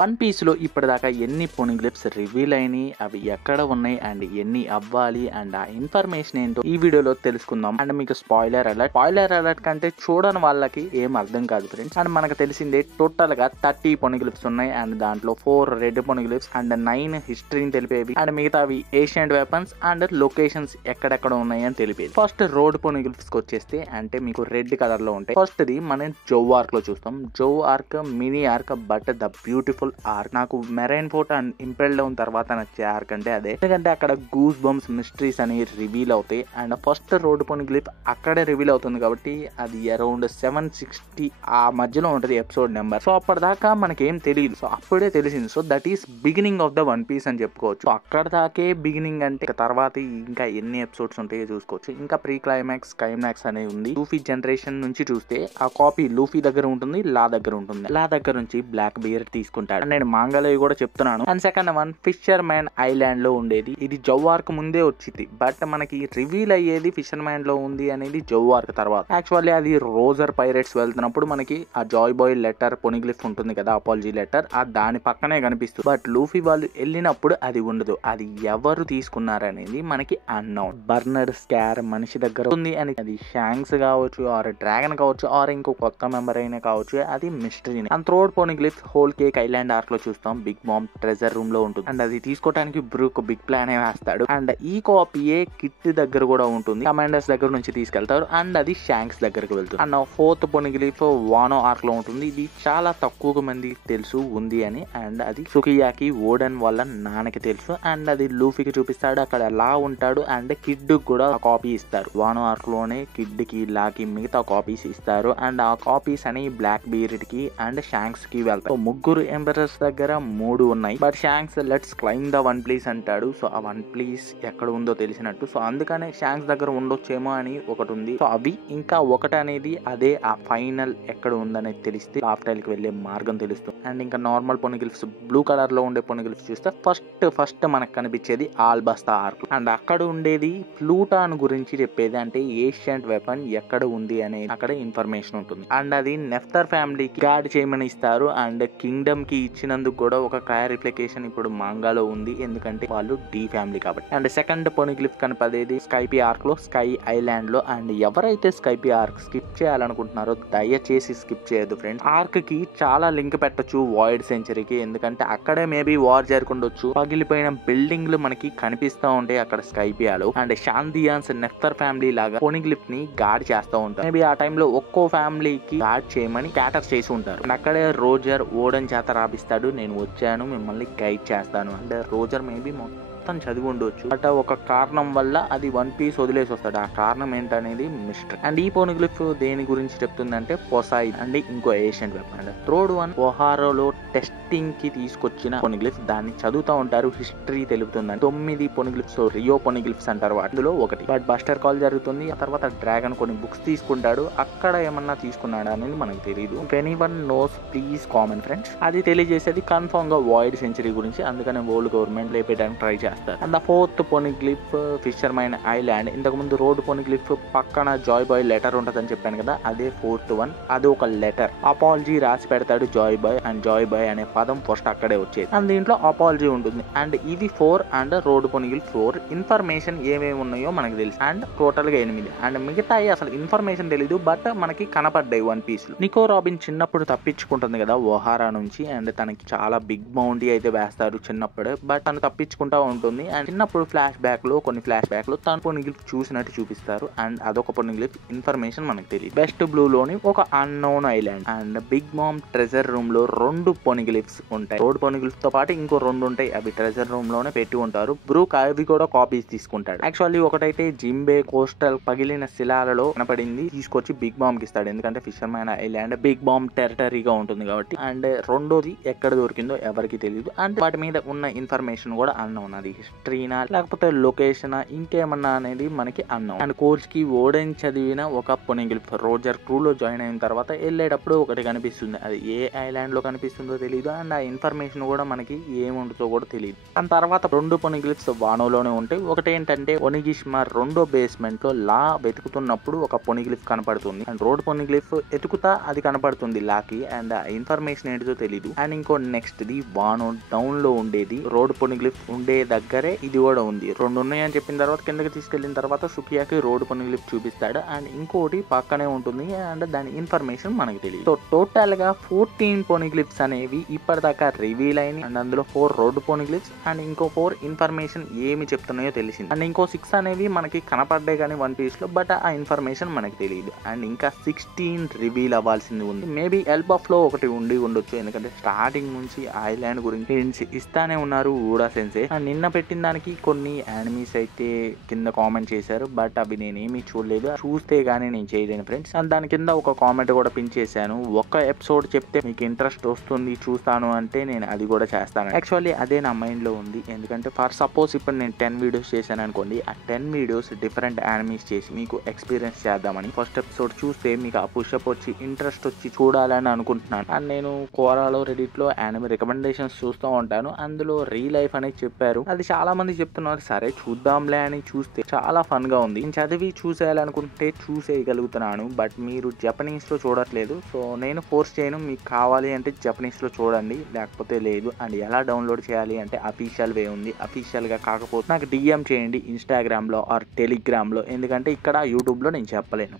One piece లో ఇప్పటిదాకా ఎన్ని పొనిగ్లిప్స్ రివీల్ అయినాయి, అవి ఎక్కడ ఉన్నాయి అండ్ ఎన్ని అవ్వాలి అండ్ ఆ ఇన్ఫర్మేషన్ ఏంటో ఈ వీడియోలో తెలుసుకుందాం. అండ్ మీకు స్పాయిలర్ అలర్ట్ కంటే చూడని వాళ్ళకి ఏం అర్థం కాదు ఫ్రెండ్స్. అండ్ మనకు తెలిసిందే టోటల్ గా 30 పొనిగ్లిప్స్ ఉన్నాయి అండ్ దాంట్లో 4 రెడ్ పొనిగ్లిప్స్ అండ్ 9 హిస్టరీని తెలిపేవి అండ్ మిగతావి ఏషియంట్ వెపన్స్ అండ్ లొకేషన్స్ ఎక్కడెక్కడ ఉన్నాయి అని తెలిపేది. ఫస్ట్ రోడ్ పొనిగ్లిప్స్ కి వచ్చేస్తే అంటే మీకు రెడ్ కలర్ లో ఉంటాయి. ఫస్ట్ ది మనం జో ఆర్క్ లో చూస్తాం. Zou arc mini arc but the beautiful arc. నాకు Marine Fort and Impel Down తర్వాత నచ్చే ఆర్క్ అంటే అదే, ఎందుకంటే అక్కడ గూస్ బంప్స్ మిస్టరీస్ అని రివీల్ అవుతాయి అండ్ ఫస్ట్ రోడ్ పొనిగ్లిప్ అక్కడే రివీల్ అవుతుంది కాబట్టి అది అరౌండ్ 760 ఆ మధ్యలో ఉంటుంది ఎపిసోడ్ నెంబర్. సో అప్పటిదాకా మనకేం తెలియదు, సో అప్పుడే తెలిసింది. So that is beginning of the One Piece అని చెప్పుకోవచ్చు. సో అక్కడ దాకే బిగినింగ్ అంటే తర్వాత ఇంకా ఎన్ని ఎపిసోడ్స్ ఉంటాయో చూసుకోవచ్చు. ఇంకా ప్రీ క్లైమాక్స్ క్లైమాక్స్ అనేది ఉంది. లూఫీ జనరేషన్ నుంచి చూస్తే ఆ కాపీ లూఫీ దగ్గర ఉంటుంది, లా దగ్గర ఉంటుంది. లా దగ్గర నుంచి బ్లాక్ బియర్ తీసుకుంటాడు. నేను మాంగాలో కూడా చెప్తున్నాను. And second one fissure man island లో ఉండేది. ఇది జో ఆర్క్ ముందే వచ్చింది బట్ మనకి రివీల్ అయ్యేది ఫిషర్ మ్యాన్ లో ఉంది అనేది జో ఆర్క్ తర్వాత. యాక్చువల్లీ అది రోజర్ పైరేట్స్ వెళ్తున్నప్పుడు మనకి ఆ జాయ్ బాయ్ లెటర్ పొనిగ్లిఫ్ ఉంటుంది కదా, అపాలజీ లెటర్, ఆ దాని పక్కనే కనిపిస్తుంది. బట్ లూఫీ వాళ్ళు వెళ్ళినప్పుడు అది ఉండదు. అది ఎవరు తీసుకున్నారనేది మనకి అన్నౌన్. బర్నర్ స్కార్ మనిషి దగ్గర ఉంది అని, అది షాంక్స్ కావచ్చు ఆర్ డ్రాగన్ కావచ్చు ఆర్ ఇంకో కొత్త మెంబర్ అయినా కావచ్చు, అది mystery. And third poneglyph Whole Cake Island arc లో చూస్తాం. బిగ్ మామ్ ట్రెజర్ రూమ్ లో ఉంటుంది అండ్ అది తీసుకోవడానికి బ్రూక్ బిగ్ ప్లాన్ వేస్తాడు. అండ్ ఈ కాపీయే కిట్ దగ్గర కూడా ఉంటుంది. కమాండర్స్ దగ్గర నుంచి తీసుకెళ్తారు అండ్ అది షాంక్స్ దగ్గరకు వెళ్తుంది. అండ్ ఫోర్త్ పొనిగ్లిఫ్ వానో ఆర్క్ లో ఉంటుంది. ఇది చాలా తక్కువ మంది తెలుసు ఉంది అని అండ్ అది సుకియాకి ఓడన్ వాళ్ళ నాన్నకి తెలుసు అండ్ అది లూఫీకి చూపిస్తాడు. అక్కడ లా ఉంటాడు అండ్ కిడ్ కూడా కాపీ ఇస్తారు. వానో ఆర్క్ లోనే కిడ్ కి లాకి మిగతా కాపీస్ ఇస్తారు అండ్ ఆ కాపీస్ అని బ్లాక్ బీర్డ్ కి అండ్ షాంక్స్ కి వెళ్తారు. ముగ్గురు ఎంపరర్స్ దగ్గర 3 ఉన్నాయి but shanks let's claim the one please అంటాడు. సో ఆ వన్ ప్లీస్ ఎక్కడ ఉందో తెలిసినట్టు, సో అందుకనే షాంక్స్ దగ్గర ఉండొచ్చేమో అని ఒకటి ఉంది. సో అవి ఇంకా ఒకటి అనేది అదే ఆ ఫైనల్ ఎక్కడ ఉందనేది తెలిస్తే లాఫ్టైల్ కి వెళ్లే మార్గం తెలుస్తుంది. అండ్ ఇంకా నార్మల్ పొనిగ్లిఫ్స్ బ్లూ కలర్ లో ఉండే పొనిగ్లిఫ్స్ చూస్తే ఫస్ట్ మనకు కనిపించేది ఆల్బస్తా ఆర్క్ అండ్ అక్కడ ఉండేది ప్లూటాన్ గురించి చెప్పేది, అంటే ఏషియంట్ వెపన్ ఎక్కడ ఉంది అనేది అక్కడ ఇన్ఫర్మేషన్ ఉంటుంది. అండ్ అది నెఫ్టర్ ఫ్యామిలీకి గార్డ్ చేయమని ఇస్తారు అండ్ కింగ్డమ్ కి ఇచ్చినందుకు కూడా ఒక క్లారిఫికేషన్ ఇప్పుడు మాంగాలో ఉంది, ఎందుకంటే వాళ్ళు డి ఫ్యామిలీ కాబట్టి. అండ్ సెకండ్ పొనిగ్లిఫ్ కనపడేది స్కైపీ ఆర్క్ లో స్కై ఐలాండ్ లో. అండ్ ఎవరైతే స్కైపీ ఆర్క్ స్కిప్ చేయాలనుకుంటున్నారో దయచేసి స్కిప్ చేయొద్దు ఫ్రెండ్స్. ఆర్క్ కి చాలా లింక్ పెట్టొచ్చు వాయిడ్ సెంచరీకి, ఎందుకంటే అక్కడే మేబీ వార్ జరగకుండొచ్చు. పగిలిపోయిన బిల్డింగ్లు మనకి కనిపిస్తూ ఉంటాయి అక్కడ స్కైపియాలో. అండ్ షాందియాన్స్ నెఫ్టర్ ఫ్యామిలీ లాగా పొనిగ్లిఫ్ ని గార్డ్ చేస్తూ ఉంటారు. మేబీ ఆ టైంలో ఒక్కో ఫ్యామిలీకి గార్డ్ చేయమని క్యాటర్ చేసి ఉంటారు. అండ్ అక్కడే రోజర్ ఓడన్ చేత రాపిస్తాడు, నేను వచ్చాను మిమ్మల్ని గైడ్ చేస్తాను అంటే రోజర్ మేబీ మొత్తం చదివి ఉండొచ్చు బట్ ఒక కారణం వల్ల అది వన్ పీస్ వదిలేసి వస్తాడు. ఆ కారణం ఏంటనేది మిస్టరీ. అండ్ ఈ పొనిగ్లిఫ్ దేని గురించి చెప్తుందంటే పొసైడ్ అండ్ ఇంకో ancient weapon. And third one ఒహారోలో టెస్టింగ్ కి తీసుకొచ్చిన పొనిగ్లిఫ్, దాన్ని చదువుతూ ఉంటారు, హిస్టరీ తెలుపుతుందని. 9 పొనిగ్లిఫ్స్ రియో పొనిగ్లిఫ్స్ అంటారు, అందులో ఒకటి. బట్ బస్టర్ కాల్ జరుగుతుంది, ఆ తర్వాత డ్రాగన్ కొన్ని బుక్స్ తీసుకుంటాడు, అక్కడ ఏమన్నా తీసుకున్నాడా అనేది మనకు తెలియదు. If anyone knows please comment friends. అది తెలియజేసేది కన్ఫర్మ్ గా వాయిడ్ సెంచరీ గురించి, అందుకనే వరల్డ్ గవర్నమెంట్ లేపేయడానికి ట్రై చేస్తారు. అండ్ ఫోర్త్ పొనిగ్లిఫ్ ఫిషర్ మైన్ ఐలాండ్. ఇంతకు ముందు రోడ్ పొనిగ్లిఫ్ పక్కన జాయ్ బాయ్ లెటర్ ఉంటదని చెప్పాను కదా, అదే ఫోర్త్ వన్. అది ఒక లెటర్ అపాలజీ రాసి పెడతాడు Joy Boy and Joy Boy అనే పదం ఫస్ట్ అక్కడే వచ్చేది అండ్ దీంట్లో అపాలజీ ఉంటుంది. అండ్ ఇది 4 అండ్ రోడ్ పొనిగ్లిఫ్ 4. ఇన్ఫర్మేషన్ ఏమేమి ఉన్నాయో మనకు తెలుసు అండ్ టోటల్ గా 8 అండ్ మిగతాయి అసలు ఇన్ఫర్మేషన్ తెలీదు బట్ మనకి కనపడ్డాయి వన్ పీస్ లో. నికో రాబిన్ చిన్నప్పుడు తప్పించుకుంటుంది కదా ఒహారా నుంచి అండ్ తనకి చాలా బిగ్ బౌండీ అయితే వేస్తారు చిన్నప్పుడు, బట్ తను తప్పించుకుంటా ఉంటుంది. అండ్ చిన్నప్పుడు కొన్ని ఫ్లాష్ బ్యాక్ లో తను పొనిగ్లిఫ్ చూసినట్టు చూపిస్తారు అండ్ అదొక పొనిగ్లిఫ్ ఇన్ఫర్మేషన్ మనకు తెలియదు. వెస్ట్ బ్లూ లోని ఒక unknown island and Big Mom treasure room లో 2 పొనిగ్లిఫ్స్ ఉంటాయి. రోడ్ పొనిగ్లిఫ్ తో పాటు ఇంకో 2 ఉంటాయి, అవి ట్రెజర్ రూమ్ లోనే పెట్టి ఉంటారు. బ్రూక్ అవి కూడా కాపీస్ తీసుకుంటాడు. యాక్చువల్లీ ఒకటైతే జింబే కోస్టల్ పగిలిన శిలాలలో కనపడింది, తీసుకొచ్చి బిగ్ బామ్ కి ఇస్తాడు, ఎందుకంటే ఫిషర్ మ్యాన్ ఐలాండ్ బిగ్ బామ్ టెరిటరీగా ఉంటుంది కాబట్టి. అండ్ రెండోది ఎక్కడ దొరికిందో ఎవరికి తెలియదు అండ్ వాటి మీద ఉన్న ఇన్ఫర్మేషన్ కూడా అన్నోన్. అది అది హిస్టరీనా లేకపోతే లొకేషన్ ఇంకేమన్నా అనేది మనకి అన్నాం. అండ్ కోర్స్ కి ఓడెన్ చదివిన ఒక పొనిగిల్ఫ్ రోజర్ క్రూ లో జాయిన్ అయిన తర్వాత వెళ్ళేటప్పుడు ఒకటి కనిపిస్తుంది. అది ఏ ఐలాండ్ లో కనిపిస్తుందో తెలియదు అండ్ ఆ ఇన్ఫర్మేషన్ కూడా మనకి ఏముంటుందో కూడా తెలియదు. దాని తర్వాత 2 పొనిగిల్ఫ్స్ వానోలోనే ఉంటాయి. ఒకటి ఏంటంటే ఒనిగిష్మా రెండో బేస్మెంట్ లో లా వెతుకుతున్నప్పుడు ఒక పొనిగిల్ఫ్ కనపడుతుంది అండ్ రోడ్ పొనిగిల్ఫ్ ఎతుకుతా అది కనపడుతుంది లాకి అండ్ ఆ ఇన్ఫర్మేషన్ ఏంటిదో తెలియదు. అండ్ ఇంకో నెక్స్ట్ ది వానో డౌన్ లో ఉండేది రోడ్ పొనిగిల్ఫ్ ఉండే దగ్గరే ఇది కూడా ఉంది. 2 ఉన్నాయని చెప్పిన తర్వాత కిందకి తీసుకెళ్లిన తర్వాత సుకియాకి రోడ్ పొనిగిల్ఫ్ చూపిస్తాడు అండ్ ఇంకోటి పక్కనే ఉంటుంది అండ్ దాని ఇన్ఫర్మేషన్ మనకి తెలియదు. సో టోటల్ గా 14 పొనిగిల్ఫ్స్ అనేవి ఇప్పటిదాకా రివీల్ అయినాయి అండ్ అందులో 4 రోడ్ పొనిగిల్ఫ్స్ అండ్ ఇంకో 4 ఇన్ఫర్మేషన్ ఏమి చెప్తున్నాయో తెలిసింది అండ్ ఇంకో 6 అనేవి మనకి కనపడ్డాయి కానీ వన్ పీస్ లో, బట్ ఆ ఇన్ఫర్మేషన్ మనకి తెలియదు. అండ్ ఇంకా 16 రివీల్ అవ్వాల్సింది ఉంది. మేబీ ఎల్బఫ్ లో ఒకటి ఉండొచ్చు, ఎందుకంటే స్టార్టింగ్ నుంచి ఐలాండ్ గురించి ఇస్తానే ఉన్నారు ఊడా సెన్సే. అండ్ నిన్న పెట్టిన దానికి కొన్ని యానిమీస్ అయితే కింద కామెంట్ చేశారు, బట్ అవి నేనేమి చూడలేదు, చూస్తే గానీ నేను చేయలేను ఫ్రెండ్స్. అండ్ దాని కింద ఒక కామెంట్ కూడా పిన్ చేశాను, ఒక్క ఎపిసోడ్ చెప్తే మీకు ఇంట్రెస్ట్ వస్తుంది చూస్తాను అంటే నేను అది కూడా చేస్తాను. యాక్చువల్లీ అదే నా మైండ్ లో ఉంది, ఎందుకంటే ఫర్ సపోజ్ ఇప్పుడు నేను 10 వీడియోస్ చేశాను అనుకోండి, ఆ 10 వీడియోస్ డిఫరెంట్ యానిమీస్ చేసి మీకు ఎక్స్పీరియన్స్ చేద్దామని. ఫస్ట్ ఎపిసోడ్ చూస్తే మీకు ఆ పుషప్ వచ్చి ఇంట్రెస్ట్ వచ్చి చూడాలని అనుకుంటున్నాను. అండ్ నేను కోరాలో రెడిట్ లో యానిమీ రికమెండేషన్స్ చూస్తూ ఉంటాను, అందులో రీల్ లైఫ్ అనేది చెప్పారు. అది చాలా మంది చెప్తున్నారు, సరే చూద్దాంలే అని చూస్తే చాలా ఫన్ గా ఉంది. నేను చదివి చూసేయాలనుకుంటే చూసేయగలుగుతున్నాను, బట్ మీరు జపనీస్ లో చూడట్లేదు, సో నేను ఫోర్స్ చేయను. మీకు కావాలి అంటే జపనీస్ లో చూడండి, లేకపోతే లేదు. అండ్ ఎలా డౌన్లోడ్ చేయాలి అంటే అఫీషియల్ వే ఉంది, అఫీషియల్ గా కాకపోతే నాకు డిఎం చేయండి ఇన్స్టాగ్రామ్ లో ఆర్ టెలిగ్రామ్ లో, ఎందుకంటే ఇక్కడ యూట్యూబ్ లో నేను చెప్పలేను.